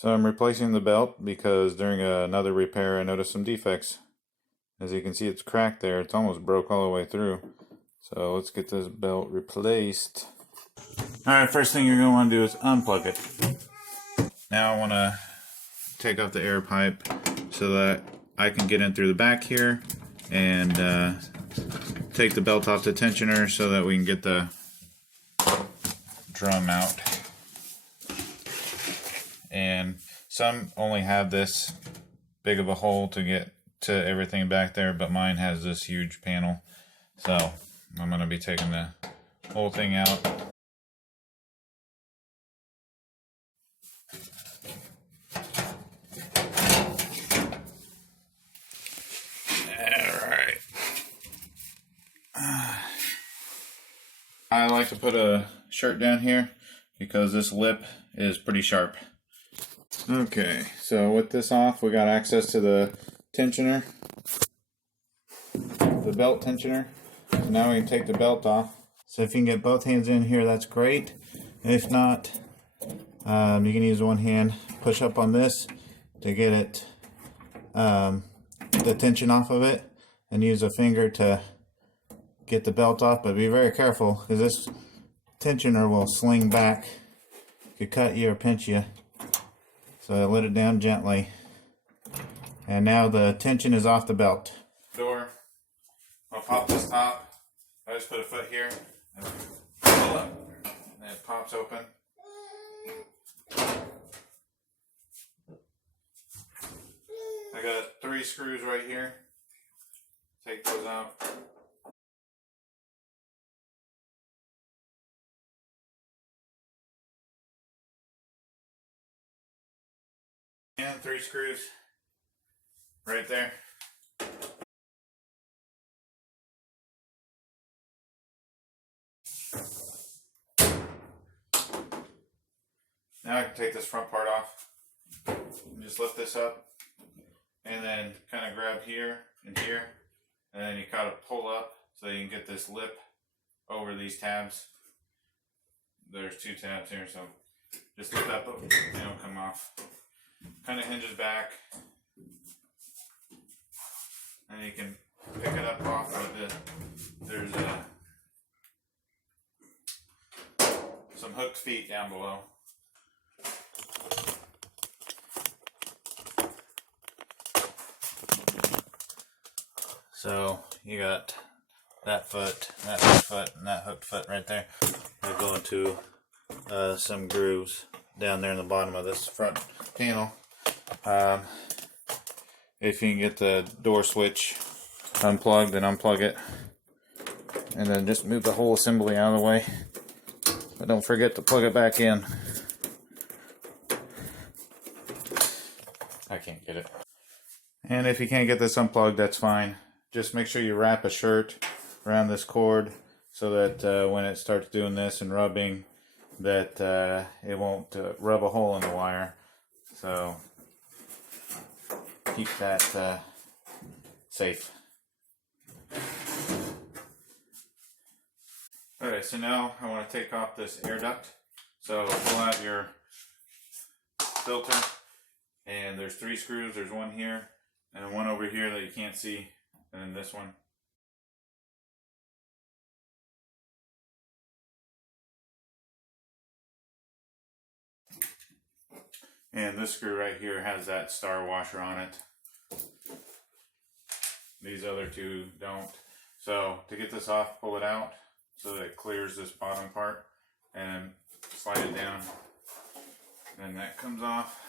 So I'm replacing the belt because during another repair I noticed some defects. As you can see, it's cracked there. It's almost broke all the way through. So let's get this belt replaced. Alright, first thing you're going to want to do is unplug it. Now I want to take off the air pipe so that I can get in through the back here and take the belt off the tensioner so that we can get the drum out. And some only have this big of a hole to get to everything back there, but mine has this huge panel. So I'm going to be taking the whole thing out. Alright. I like to put a shirt down here because this lip is pretty sharp. Okay, so with this off, we got access to the tensioner, the belt tensioner. So now we can take the belt off. So if you can get both hands in here, that's great. If not, you can use one hand, push up on this to get it, the tension off of it, and use a finger to get the belt off. But be very careful because this tensioner will sling back, could cut you or pinch you. So let it down gently. And now the tension is off the belt. Door. I'll pop this top. I just put a foot here and pull up. And it pops open. I got 3 screws right here. Take those out. And 3 screws right there. Now I can take this front part off and just lift this up and then kind of grab here and here, and then you kind of pull up so you can get this lip over these tabs. There's 2 tabs here, so just lift up and it'll come off. Kind of hinges back, and you can pick it up off with it. There's some hooked feet down below. So you got that foot, that hooked foot, and that hooked foot right there. They'll go into some grooves down there in the bottom of this front panel. If you can get the door switch unplugged, then unplug it. And then just move the whole assembly out of the way. But don't forget to plug it back in. I can't get it. And if you can't get this unplugged, that's fine. Just make sure you wrap a shirt around this cord so that when it starts doing this and rubbing, that it won't rub a hole in the wire. So keep that safe. Alright, so now I want to take off this air duct. So pull out your filter, and there's 3 screws. There's one here and one over here that you can't see, and then this one. And this screw right here has that star washer on it. These other 2 don't. So to get this off, pull it out so that it clears this bottom part, and slide it down. Then that comes off.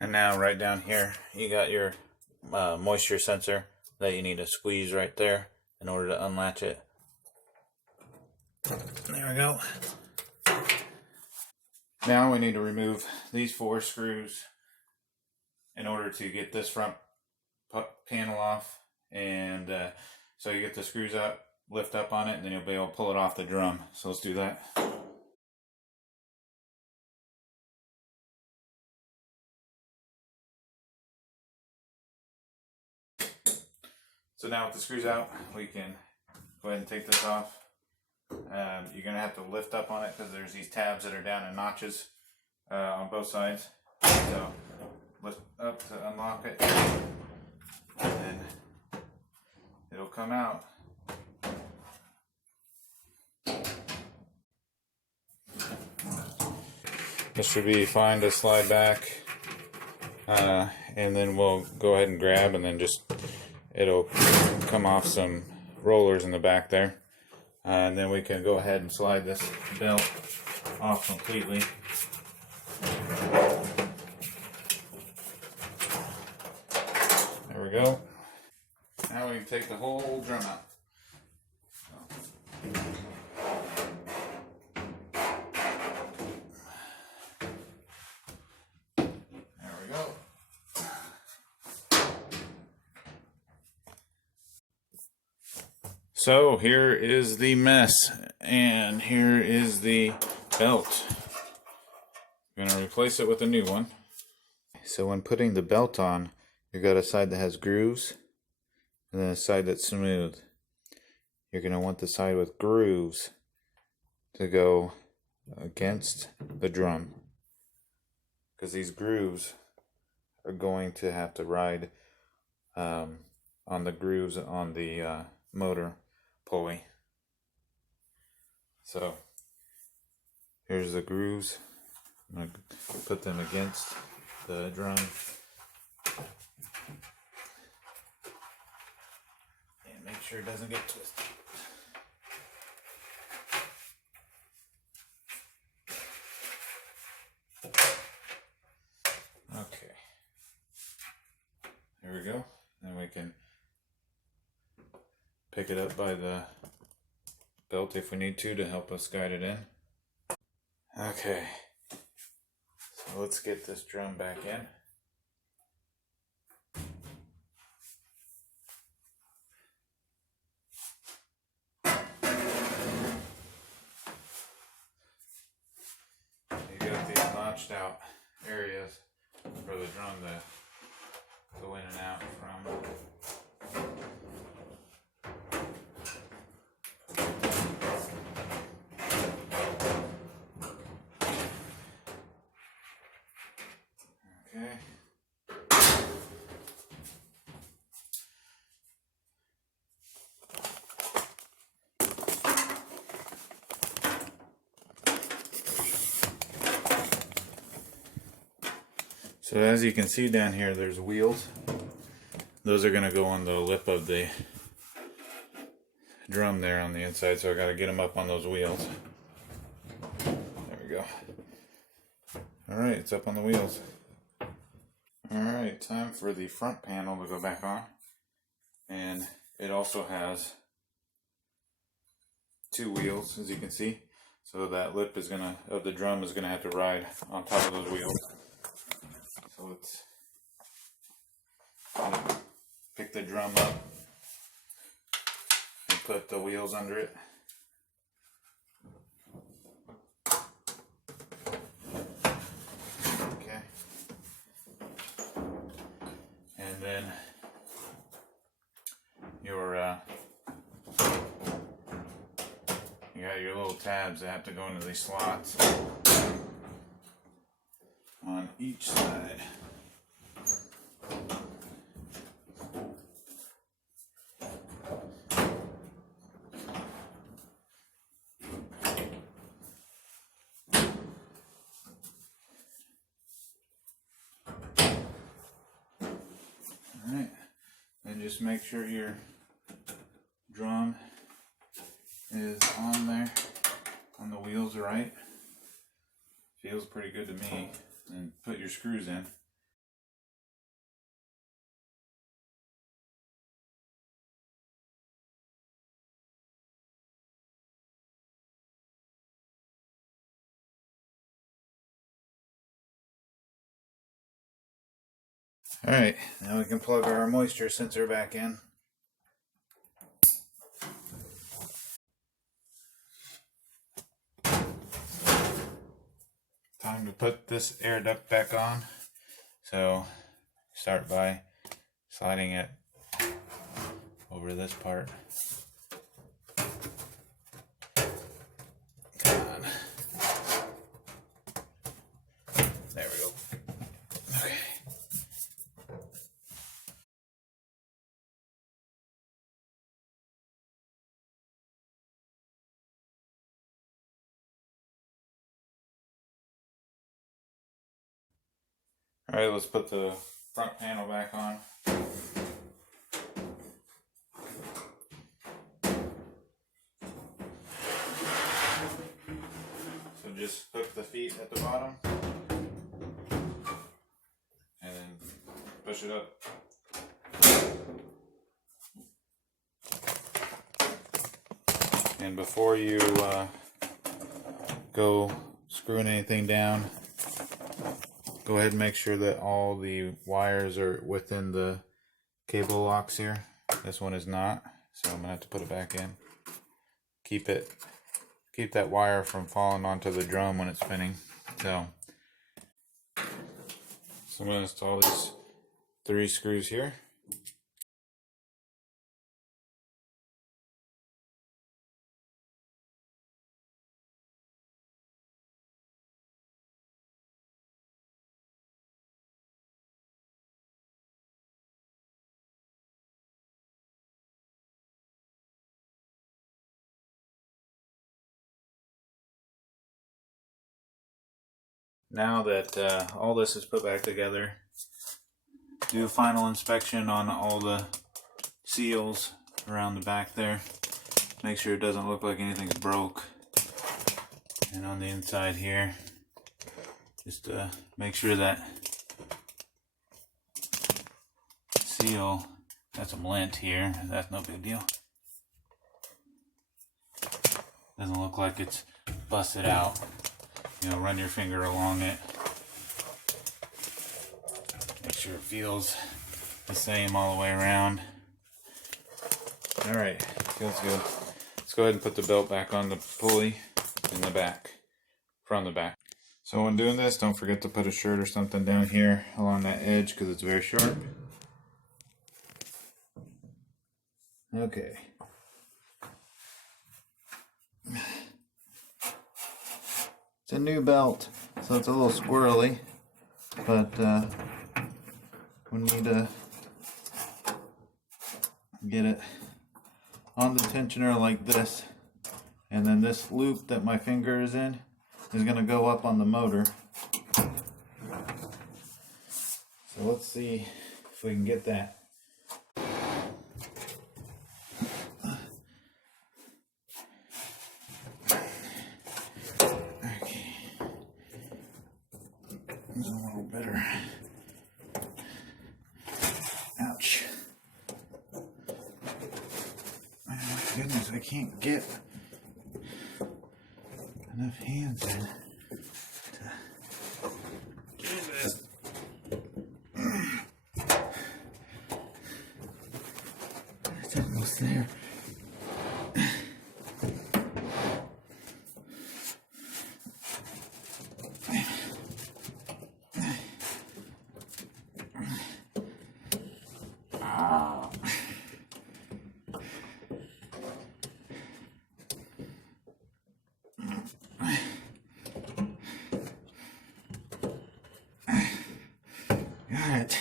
And now right down here, you got your moisture sensor that you need to squeeze right there in order to unlatch it. There we go. Now we need to remove these 4 screws in order to get this front panel off. And so you get the screws up, lift up on it, and then you'll be able to pull it off the drum. So let's do that. So now with the screws out, we can go ahead and take this off. You're going to have to lift up on it because there's these tabs that are down in notches on both sides. So lift up to unlock it, and then it'll come out. This should be fine to slide back, and then we'll go ahead and grab, and then just it'll come off some rollers in the back there, and then we can go ahead and slide this belt off completely. There we go. Now we can take the whole drum out. There we go. So here is the mess, and here is the belt. I'm going to replace it with a new one. So when putting the belt on, you've got a side that has grooves and then a side that's smooth. You're going to want the side with grooves to go against the drum, because these grooves are going to have to ride on the grooves on the motor pulley. So here's the grooves. I'm going to put them against the drum. And make sure it doesn't get twisted. Okay. There we go. Then we can pick it up by the belt if we need to help us guide it in. Okay. So let's get this drum back in. You got these notched out areas for the drum to go in and out from. Okay. So as you can see down here, there's wheels. Those are going to go on the lip of the drum there on the inside, so I got to get them up on those wheels. There we go. Alright, it's up on the wheels. Alright, time for the front panel to go back on. And it also has two wheels, as you can see. So that lip is of the drum is gonna have to ride on top of those wheels. So let's pick the drum up and put the wheels under it. Okay. And then you got your little tabs that have to go into these slots on each side. Alright, and just make sure your drum is on there, on the wheels right. Feels pretty good to me. And put your screws in. Alright, now we can plug our moisture sensor back in. Time to put this air duct back on. So start by sliding it over this part. Come on. There we go. Alright, let's put the front panel back on. So just hook the feet at the bottom and then push it up. And before you go screwing anything down, go ahead and make sure that all the wires are within the cable locks here. This one is not, so I'm gonna have to put it back in. Keep that wire from falling onto the drum when it's spinning. So I'm gonna install these 3 screws here. Now that all this is put back together, do a final inspection on all the seals around the back there. Make sure it doesn't look like anything's broke. And on the inside here, just make sure that seal got some lint here. That's no big deal. Doesn't look like it's busted out. You know, run your finger along it. Make sure it feels the same all the way around. Alright, feels good. Let's go ahead and put the belt back on the pulley in the back, from the back. So when doing this, don't forget to put a shirt or something down here along that edge because it's very sharp. Okay. It's a new belt, so it's a little squirrely, but we need to get it on the tensioner like this, and then this loop that my finger is in is going to go up on the motor. So let's see if we can get that. A little better. Ouch. Oh my goodness, I can't get enough hands in to do this. It's almost there. Got it.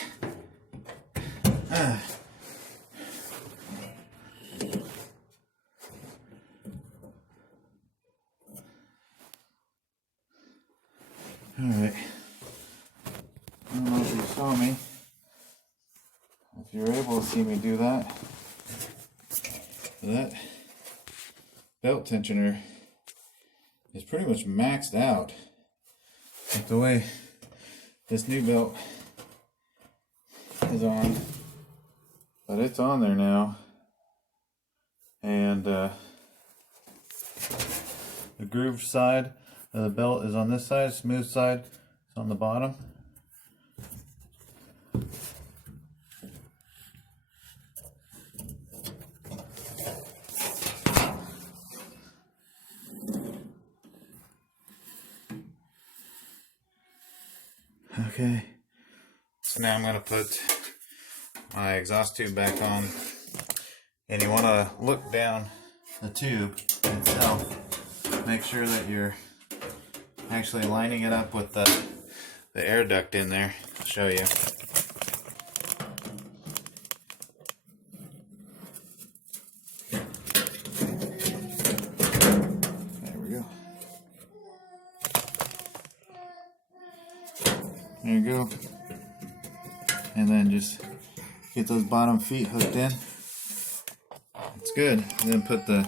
Alright. I don't know if you saw me. If you're able to see me do that. That belt tensioner is pretty much maxed out. Like the way this new belt is on, but it's on there now, and the groove side of the belt is on this side, smooth side is on the bottom. Okay, so now I'm going to put my exhaust tube back on, and you want to look down the tube itself. Make sure that you're actually lining it up with the air duct in there. I'll show you. There we go. There you go. and then just get those bottom feet hooked in. It's good. And then put the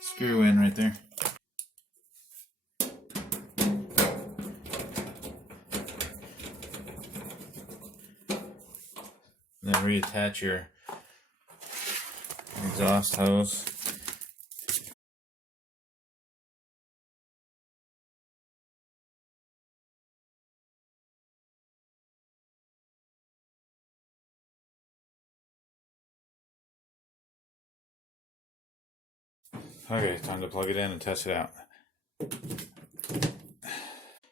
screw in right there. Then reattach your exhaust hose. Okay, time to plug it in and test it out.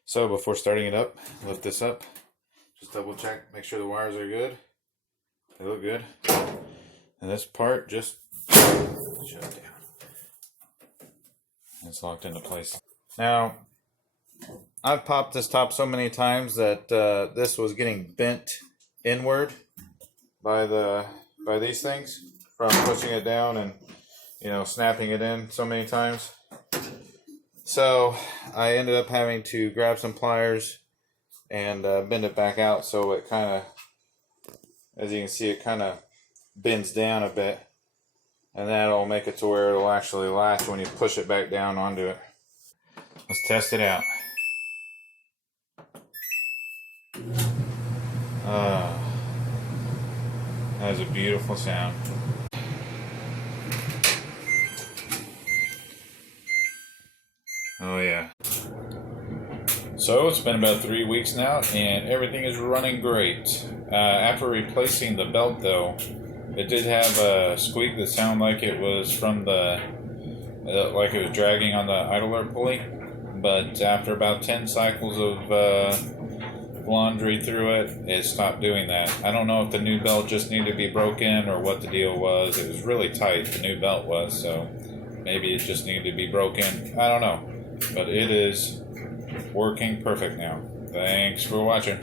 So before starting it up, lift this up. Just double check, make sure the wires are good. They look good. And this part just shut down. It's locked into place. Now, I've popped this top so many times that this was getting bent inward by these things from pushing it down and snapping it in so many times. So I ended up having to grab some pliers and bend it back out so it kind of, as you can see, it kind of bends down a bit, and that'll make it to where it'll actually latch when you push it back down onto it. Let's test it out. That is a beautiful sound. Oh yeah. So it's been about 3 weeks now and everything is running great. After replacing the belt though, it did have a squeak that sounded like it was from like it was dragging on the idler pulley. But after about 10 cycles of laundry through it, it stopped doing that. I don't know if the new belt just needed to be broken or what the deal was. It was really tight, the new belt was, so maybe it just needed to be broken. I don't know. But it is working perfect now. Thanks for watching.